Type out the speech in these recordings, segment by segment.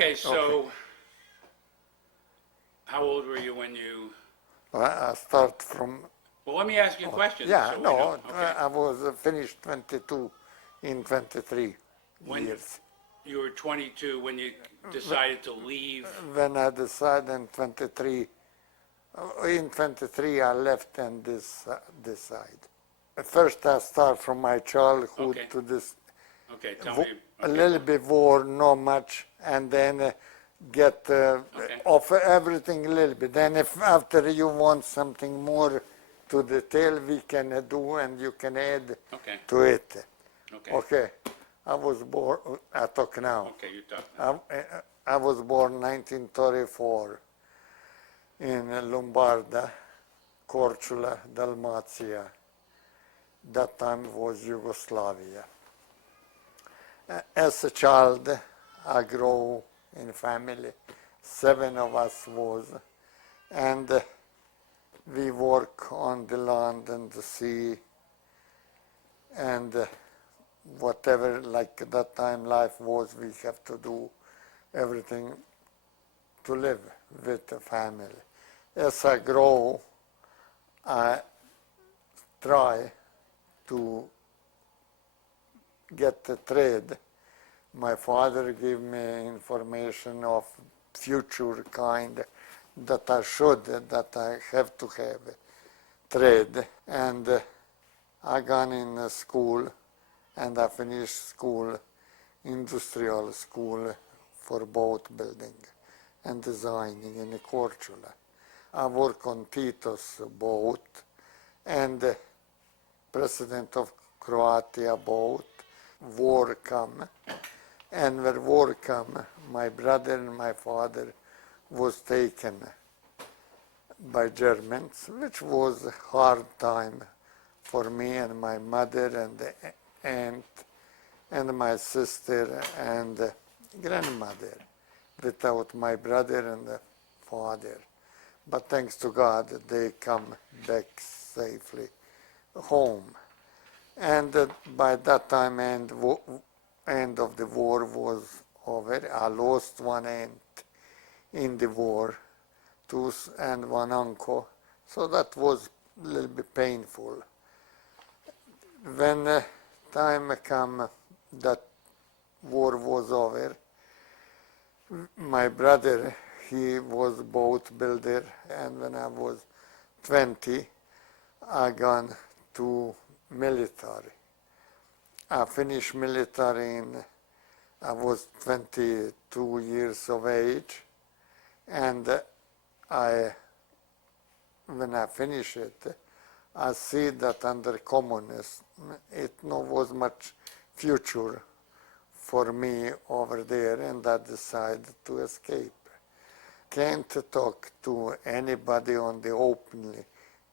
Okay, so how old were you when you? I start from, Well, let me ask you questions yeah, so we know. no, Okay, I was finished 22 in 23 when years. you were 22 when you decided to leave. When I decided in 23 I left and this side. First I start from my childhood Okay. to this, Okay, tell me. a Okay, little bit war, not much, and then get off everything a little bit. Then if after you want something more to detail, we can do and you can add okay, to it. okay, Okay, I was born, I talk now. okay. You talk now. I was born 1934 in Lombarda, Korcula, Dalmatia. That time was Yugoslavia. As a child, I grew in family. 7 of us was, and we work on the land and the sea, and whatever like that time life was, we have to do everything to live with the family. As I grow, I try to get the trade. My father gave me information of future kind that I should, that I have to have trade. And I gone in school and I finished school, industrial school for boat building and designing in Korcula. I work on Tito's boat and President of Croatia boat. War come, and when war come, my brother and my father was taken by Germans, which was a hard time for me and my mother and the aunt and my sister and grandmother, without my brother and the father. But thanks to God, they come back safely home. And by that time, end of the war was over. I lost one aunt in the war, and one uncle, so that was a little bit painful. When time came that war was over, my brother, he was boat builder, and when I was 20, I gone to military. I finished military I was 22 years of age, and when I finished it, I see that under communism, it no was much future for me over there, and I decided to escape. Can't talk to anybody on the openly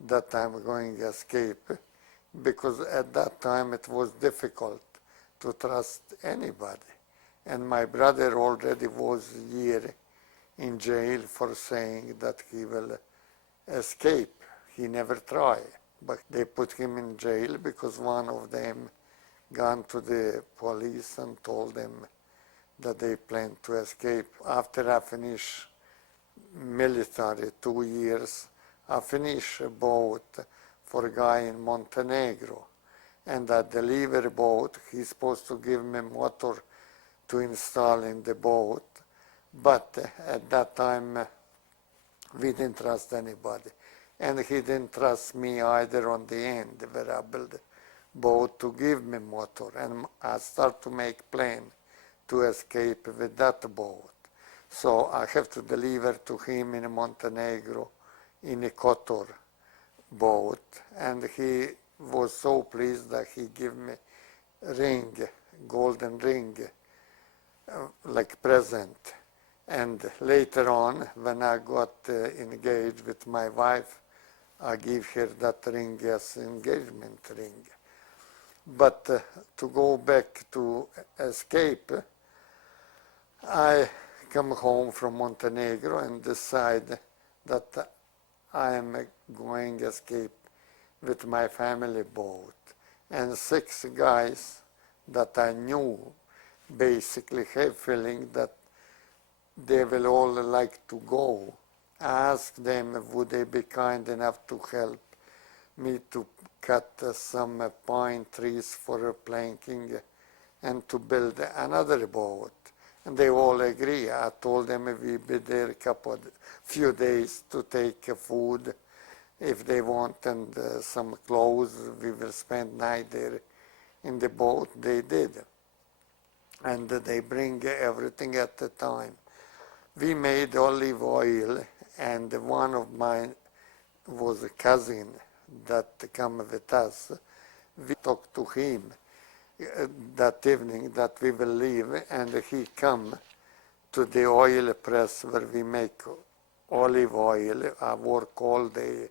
that I'm going to escape, because at that time it was difficult to trust anybody. And my brother already was a year in jail for saying that he will escape. He never tried, but they put him in jail because one of them gone to the police and told them that they planned to escape. After I finished military 2 years, I finished a boat for a guy in Montenegro, and I deliver a boat. He's supposed to give me motor to install in the boat, but at that time we didn't trust anybody, and he didn't trust me either on the end where I built the boat to give me motor, and I start to make plan to escape with that boat. So I have to deliver to him in Montenegro in a Kotor boat, and he was so pleased that he gave me ring, golden ring, like present. And later on, when I got engaged with my wife, I gave her that ring as engagement ring. But to go back to escape, I come home from Montenegro and decide that I am going to escape with my family boat. And 6 guys that I knew basically have feeling that they will all like to go. I asked them would they be kind enough to help me to cut some pine trees for planking and to build another boat. And they all agree. I told them we'll be there a few days to take food if they want and some clothes. We will spend night there in the boat. They did. And they bring everything at the time. We made olive oil, and one of mine was a cousin that come with us. We talked to him that evening that we will leave, and he come to the oil press where we make olive oil. I work all day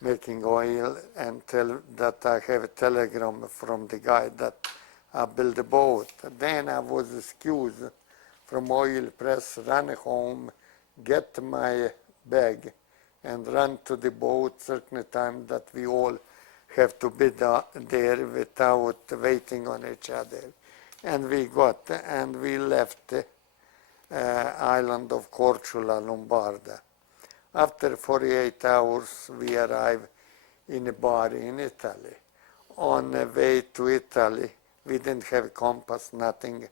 making oil and tell that I have a telegram from the guy that I build a boat. Then I was excused from oil press, run home, get my bag, and run to the boat certain time that we all have to be there without waiting on each other. And we got, and we left island of Korcula, Lombarda. After 48 hours, we arrived in a bar in Italy. On the way to Italy, we didn't have compass, nothing.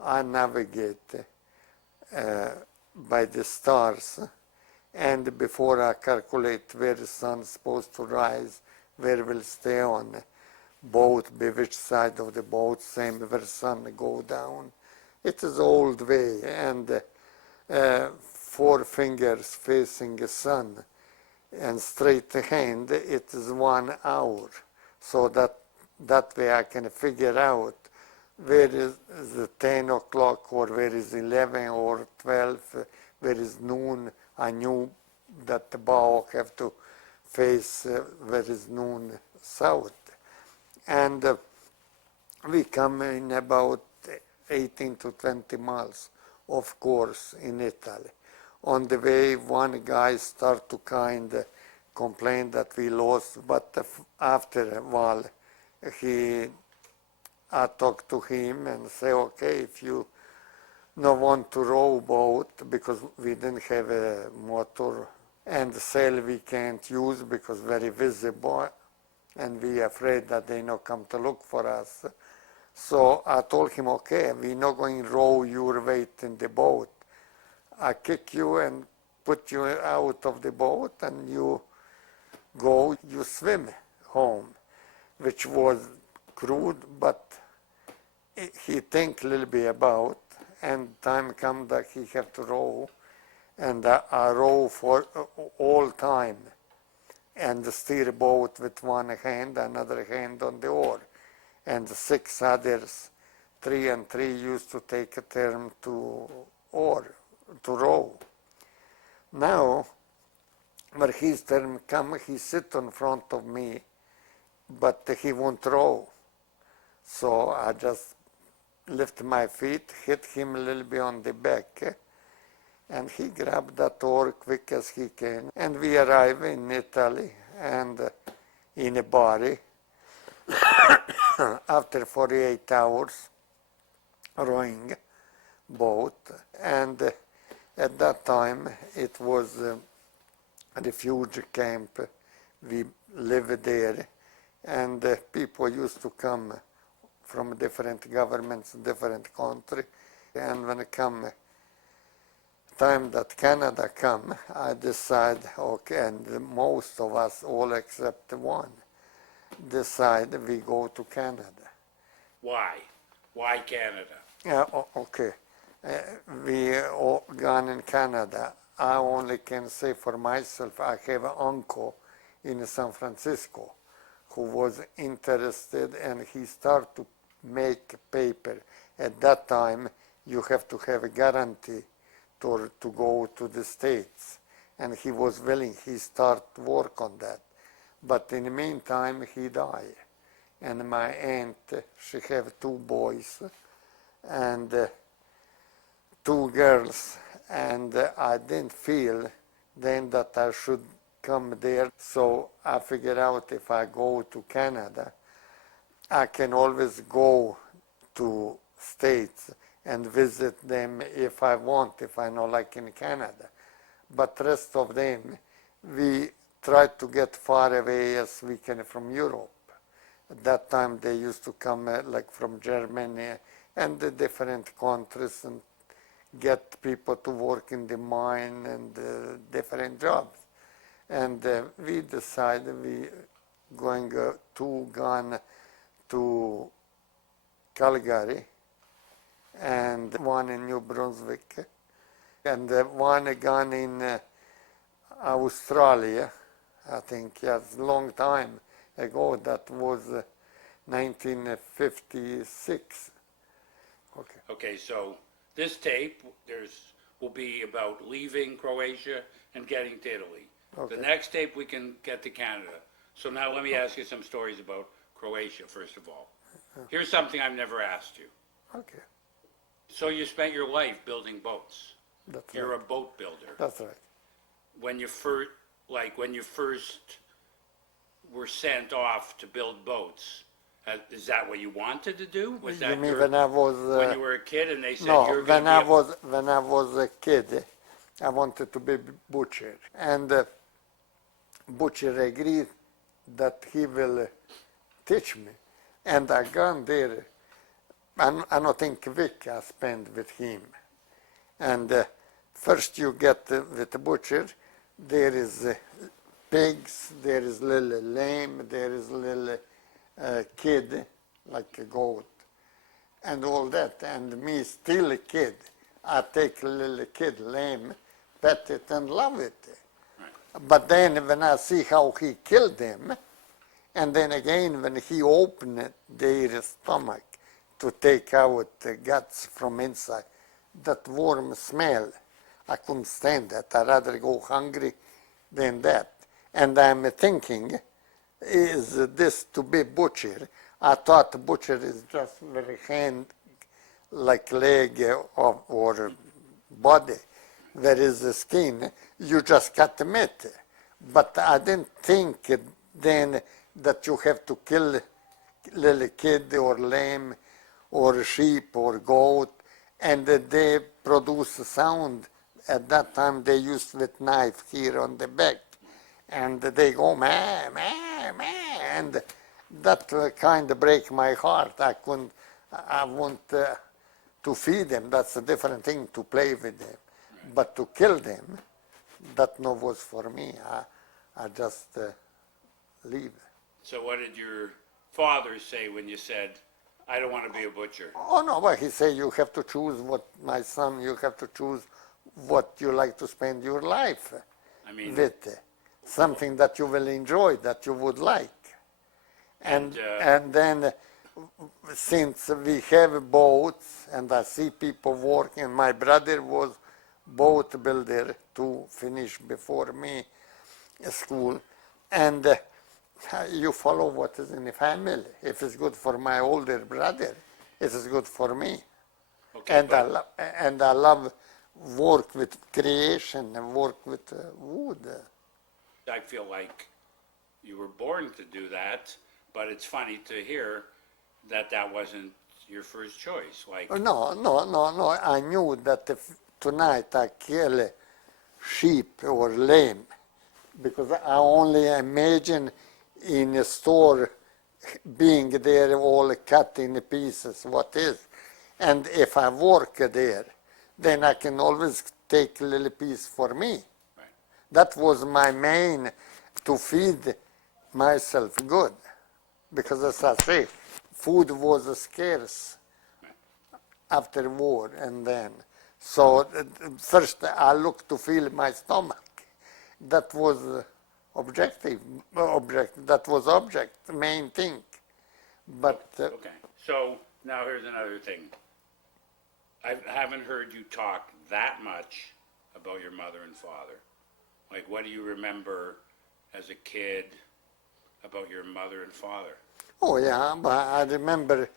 I navigate by the stars, and before I calculate where the sun's supposed to rise, where will stay on boat, by which side of the boat, same where sun go down. It is old way, and 4 fingers facing the sun, and straight hand, it is 1 hour. So that way I can figure out where is the 10 o'clock, or where is 11 or 12, where is noon. I knew that the bow have to face where is noon south. And we come in about 18 to 20 miles, of course, in Italy. On the way, one guy start to complain that we lost, but after a while, I talked to him and say, okay, if you don't want to row boat, because we didn't have a motor, and sail we can't use because very visible, and we afraid that they not come to look for us. So I told him, okay, we're not going to row your weight in the boat. I kick you and put you out of the boat, and you swim home, which was crude, but he think a little bit about, and time come that he have to row, and I row for all time, and steer boat with one hand, another hand on the oar, and 6 others, 3 and 3, used to take a turn to row. Now, when his turn come, he sit in front of me, but he won't row. So I just lift my feet, hit him a little bit on the back, and he grabbed that oar quick as he can. And we arrive in Italy, and in a Bari, after 48 hours rowing boat. And at that time, it was a refugee camp. We lived there, and people used to come from different governments, different countries. And when it come time that Canada come, I decide, okay, and most of us, all except one, decide we go to Canada. Why? Why Canada? Yeah, okay. We all gone in Canada. I only can say for myself, I have an uncle in San Francisco who was interested, and he started to make paper. At that time, you have to have a guarantee to go to the States. And he was willing, he started work on that. But in the meantime, he died. And my aunt, she have 2 boys and 2 girls. And I didn't feel then that I should come there. So I figured out if I go to Canada, I can always go to States and visit them if I want, if I know, like in Canada. But rest of them, we try to get far away as we can from Europe. At that time, they used to come like from Germany and the different countries and get people to work in the mine and different jobs. And we decided we going gone to Calgary and one in New Brunswick and one gone in Australia. I think yes, long time ago. That was 1956. Okay. Okay, so this tape will be about leaving Croatia and getting to Italy. Okay. The next tape we can get to Canada. So now let me ask you some stories about Croatia, first of all. Here's something I've never asked you. Okay. So you spent your life building boats. That's You're right. a boat builder. That's right. When you first were sent off to build boats, is that what you wanted to do? Was You that mean when I was when you were a kid and they said no? you're going to be When I was a kid, I wanted to be butcher, and butcher agreed that he will teach me, and I gone there. I don't think week I spent with him, and first you get with the butcher. There is pigs, there is little lamb, there is little kid, like a goat, and all that. And me still a kid, I take little kid lamb, pet it and love it. But then when I see how he killed them, and then again when he opened their stomach to take out the guts from inside, that warm smell, I couldn't stand that. I'd rather go hungry than that. And I'm thinking, is this to be butcher? I thought butcher is just very hand, like leg or body. There is the skin, you just cut the meat. But I didn't think then that you have to kill little kid or lamb or sheep or goat, and they produce sound. At that time they used with knife here on the back, and they go meh, meh, meh, and that kind of break my heart. I want to feed them. That's a different thing, to play with them. But to kill them, that no was for me. I just leave. So what did your father say when you said, I don't want to be a butcher? Oh no, but he said you have to choose what, my son, you have to choose what you like to spend your life I mean, with. Something that you will enjoy, that you would like. And then since we have boats and I see people working, my brother was boat builder to finish before me school, and you follow what is in the family. If it's good for my older brother, it is good for me. okay, And I love work with creation and work with wood. I feel like you were born to do that, but it's funny to hear that that wasn't your first choice. Like, No. I knew that if tonight I kill sheep or lamb, because I only imagine in a store being there all cut in pieces, what is. And if I work there, then I can always take a little piece for me. right. That was my main, to feed myself good. Because as I say, food was scarce after war and then. So first I looked to fill my stomach. That was object, main thing. But Okay, so now here's another thing. I haven't heard you talk that much about your mother and father. Like, what do you remember as a kid about your mother and father? oh yeah, but I remember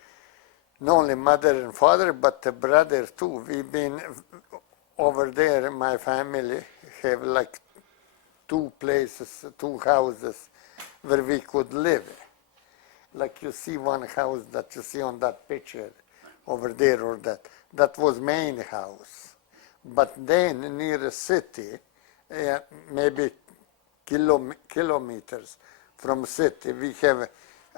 not only mother and father, but the brother too. We've been over there, my family have like two places, two houses where we could live. Like you see one house that you see on that picture, over there or that. That was main house. But then near the city, maybe kilometers from city, we have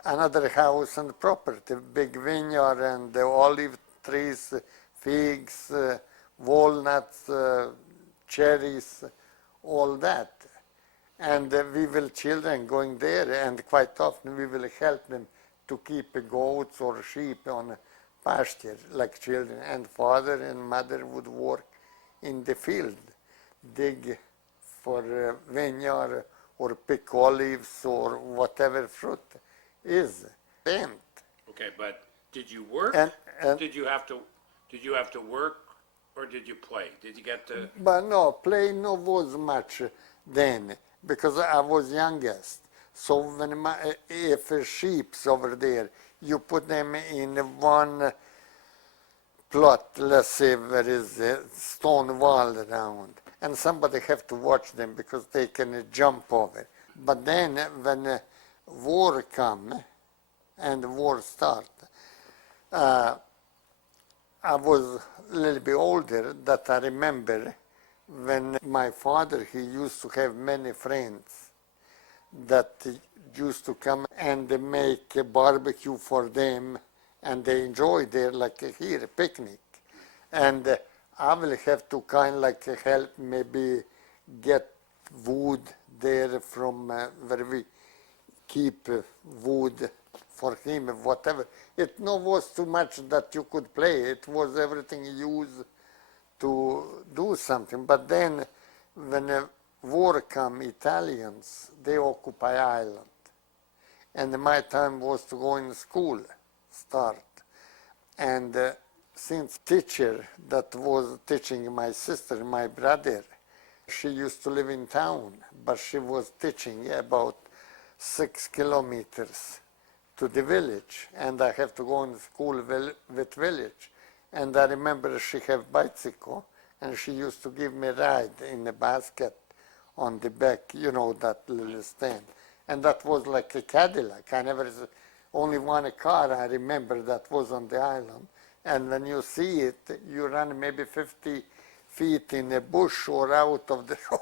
another house and property, big vineyard and the olive trees, figs, walnuts, cherries, all that. And we will children going there, and quite often we will help them to keep goats or sheep on pasture like children. And father and mother would work in the field, dig for vineyard or pick olives or whatever fruit is. And Okay, but did you work? And- did you have to work, or did you play? Did you get to? but no, play no was much then because I was youngest. So when if sheep's over there, you put them in one plot, let's say there is a stone wall around, and somebody have to watch them because they can jump over. But then when war come and war start, I was a little bit older that I remember when my father, he used to have many friends that used to come and make a barbecue for them, and they enjoy there like here, a picnic. And I will have to kind of like help maybe get wood there from where we keep wood for him, whatever. It no was too much that you could play. It was everything used to do something. But then when war come, Italians, they occupy island. And my time was to go in school, start. And since teacher that was teaching my sister, my brother, she used to live in town, but she was teaching about 6 kilometers to the village, and I have to go in school with village. And I remember she have bicycle, and she used to give me a ride in a basket on the back, you know, that little stand. And that was like a Cadillac. I never, only one car I remember that was on the island. And when you see it, you run maybe 50 feet in a bush or out of the road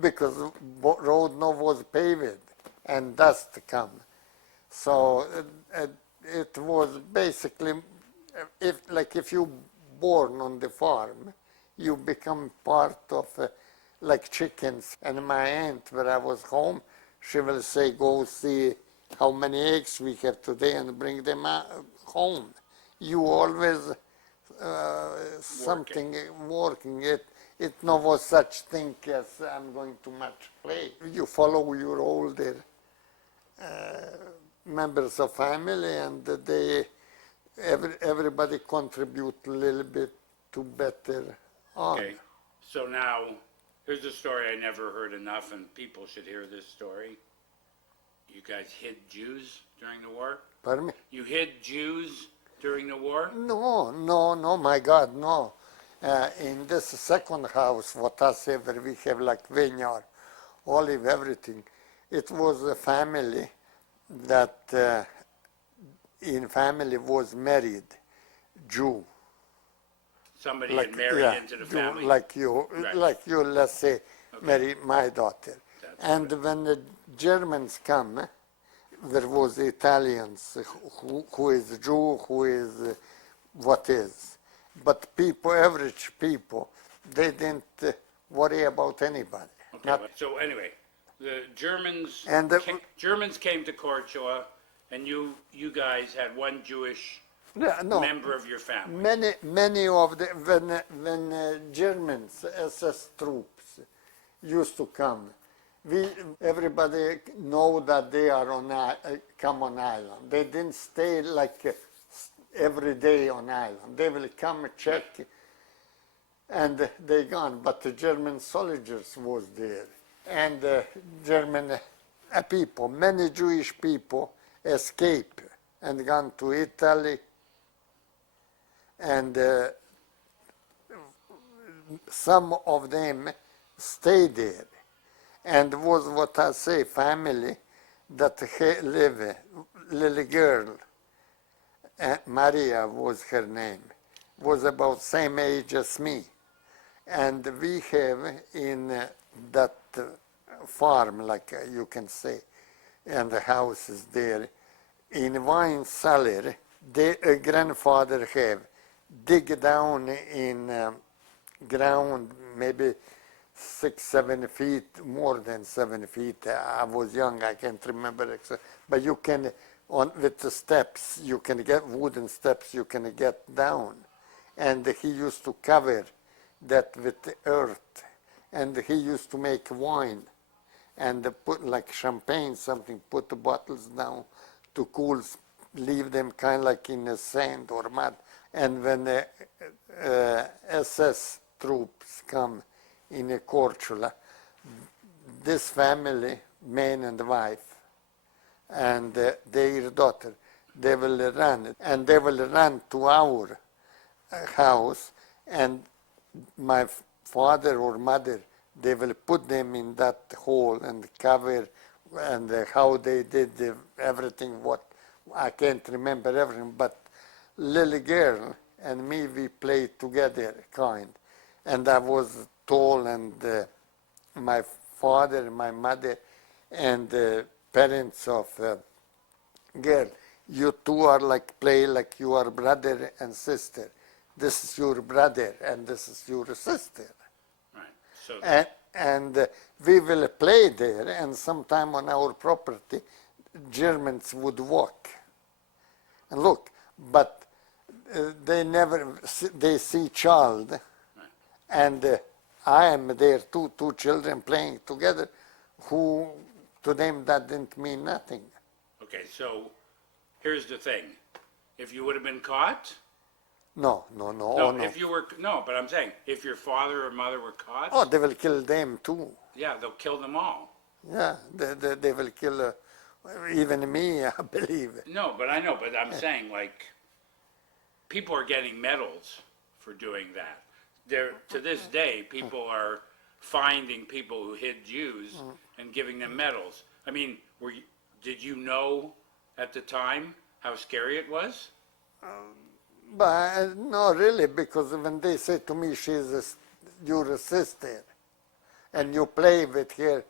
because road no was paved and dust come. So it was basically, if you born on the farm, you become part of like chickens. And my aunt, where I was home, she will say, go see how many eggs we have today and bring them home. You always something working. It no was such thing as I'm going to much play. You follow your older members of family, and everybody contribute a little bit to better on. Okay, so now here's a story I never heard enough, and people should hear this story. You guys hid Jews during the war? Pardon me? You hid Jews during the war? No, my God, no. In this second house, what I say, where we have like vineyard, olive, everything, it was a family that in family was married, Jew. Somebody Like, had married into the Jew, family? like you, Right. let's say, Okay. married my daughter. That's And when the Germans come, there was Italians, who is Jew, who is what is. But people, average people, they didn't worry about anybody. Okay, Not- but- so anyway, the Germans, And Germans came to Korcula, and you guys had one Jewish no, member of your family. many of the, when Germans, SS troops, used to come, everybody know that they are come on island. They didn't stay like every day on island. They will come check, and they gone. But the German soldiers was there, and German people, many Jewish people escaped and gone to Italy, and some of them stayed there. And was what I say, family that live, little girl, Maria was her name, was about same age as me. And we have in that farm, like you can say, and the house is there, in wine cellar, the grandfather have dig down in ground maybe 6, 7 feet, more than 7 feet. I was young, I can't remember exactly. But you can, with the steps, you can get wooden steps, you can get down. And he used to cover that with the earth. And he used to make wine and put like champagne, something, put the bottles down to cool, leave them kind of like in the sand or mud. And when the SS troops come in a Korcula, this family, man and wife, and their daughter, they will run, and they will run to our house, and my father or mother, they will put them in that hole and cover, and how they did everything, what, I can't remember everything, but little girl and me, we played together, kind. And I was tall, and my father, my mother, and the parents of girl, you two are like, play like you are brother and sister. This is your brother, and this is your sister. Right. So And we will play there, and sometime on our property, Germans would walk. And look, but they never, they see child, right. and I am there, two children playing together, who to them that didn't mean nothing. Okay, so here's the thing. If you would have been caught, No, no, no. if you were, no, but I'm saying, if your father or mother were caught, Oh, they will kill them too. yeah, they'll kill them all. Yeah, they will kill even me, I believe. No, but I know, but I'm saying, like, people are getting medals for doing that. There, to this day, people are finding people who hid Jews and giving them medals. I mean, did you know at the time how scary it was? But no, really, because when they say to me, you're a sister, and you play with her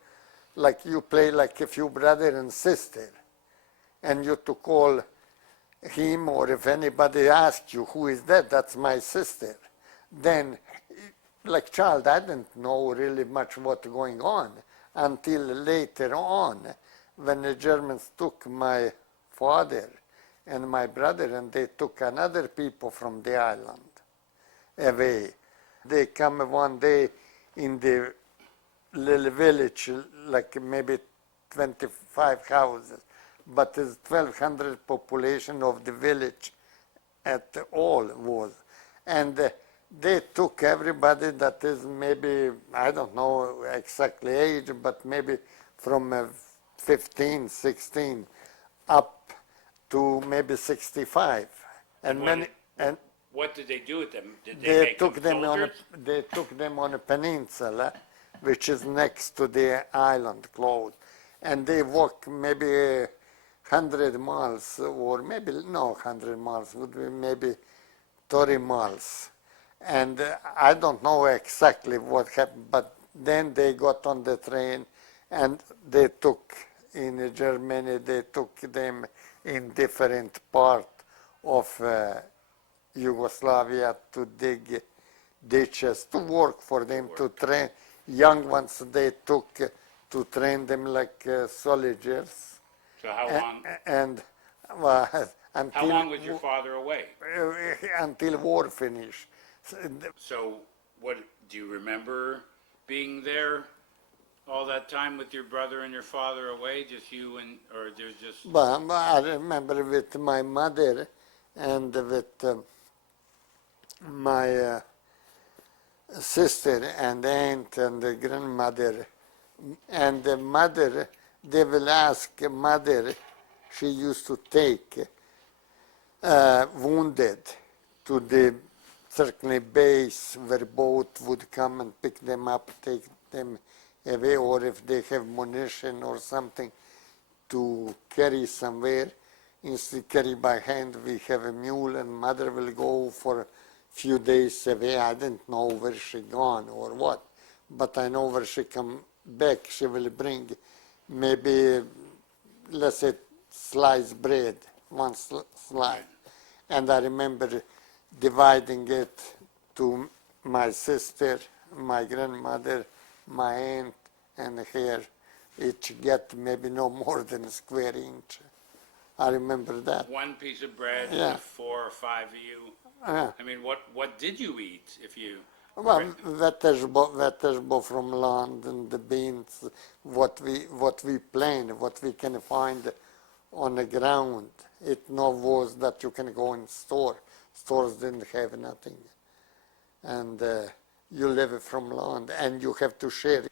like you play like if you brother and sister, and you to call him, or if anybody asks you, who is that? That's my sister. Then, like child, I didn't know really much what going on until later on, when the Germans took my father and my brother, and they took another people from the island away. They come one day in the little village, like maybe 25 houses, but there's 1,200 population of the village at all was. And they took everybody that is maybe, I don't know exactly age, but maybe from 15, 16 up to maybe 65. And What did they do with them? Did they they make took them them soldiers? they took them on a peninsula, which is next to the island close, and they walk maybe 100 miles, or maybe no 100 miles, would be maybe 30 miles, and I don't know exactly what happened, but then they got on the train, and they took in Germany. They took them in different part of Yugoslavia to dig ditches, to work for them, to train young ones. They took to train them like soldiers. So how long? And until How long was your father away? until war finished. So what do you remember being there all that time with your brother and your father away? Just you and, or there's just? But I remember with my mother and with my sister and aunt and the grandmother, and the mother, they will ask mother, she used to take wounded to the certain base where boat would come and pick them up, take them away, or if they have munition or something to carry somewhere, instead carry by hand. We have a mule, and mother will go for a few days away. I didn't know where she gone or what, but I know where she come back. She will bring maybe, let's say, sliced bread, one slice. And I remember dividing it to my sister, my grandmother, my aunt, and her. Each get maybe no more than a square inch. I remember that. One piece of bread Yeah. for 4 or 5 of you. Yeah. I mean, what did you eat if you? Well, vegetable from land and the beans, what we plant, what we can find on the ground. It no was that you can go in store. Stores didn't have nothing, and you live from land, and you have to share.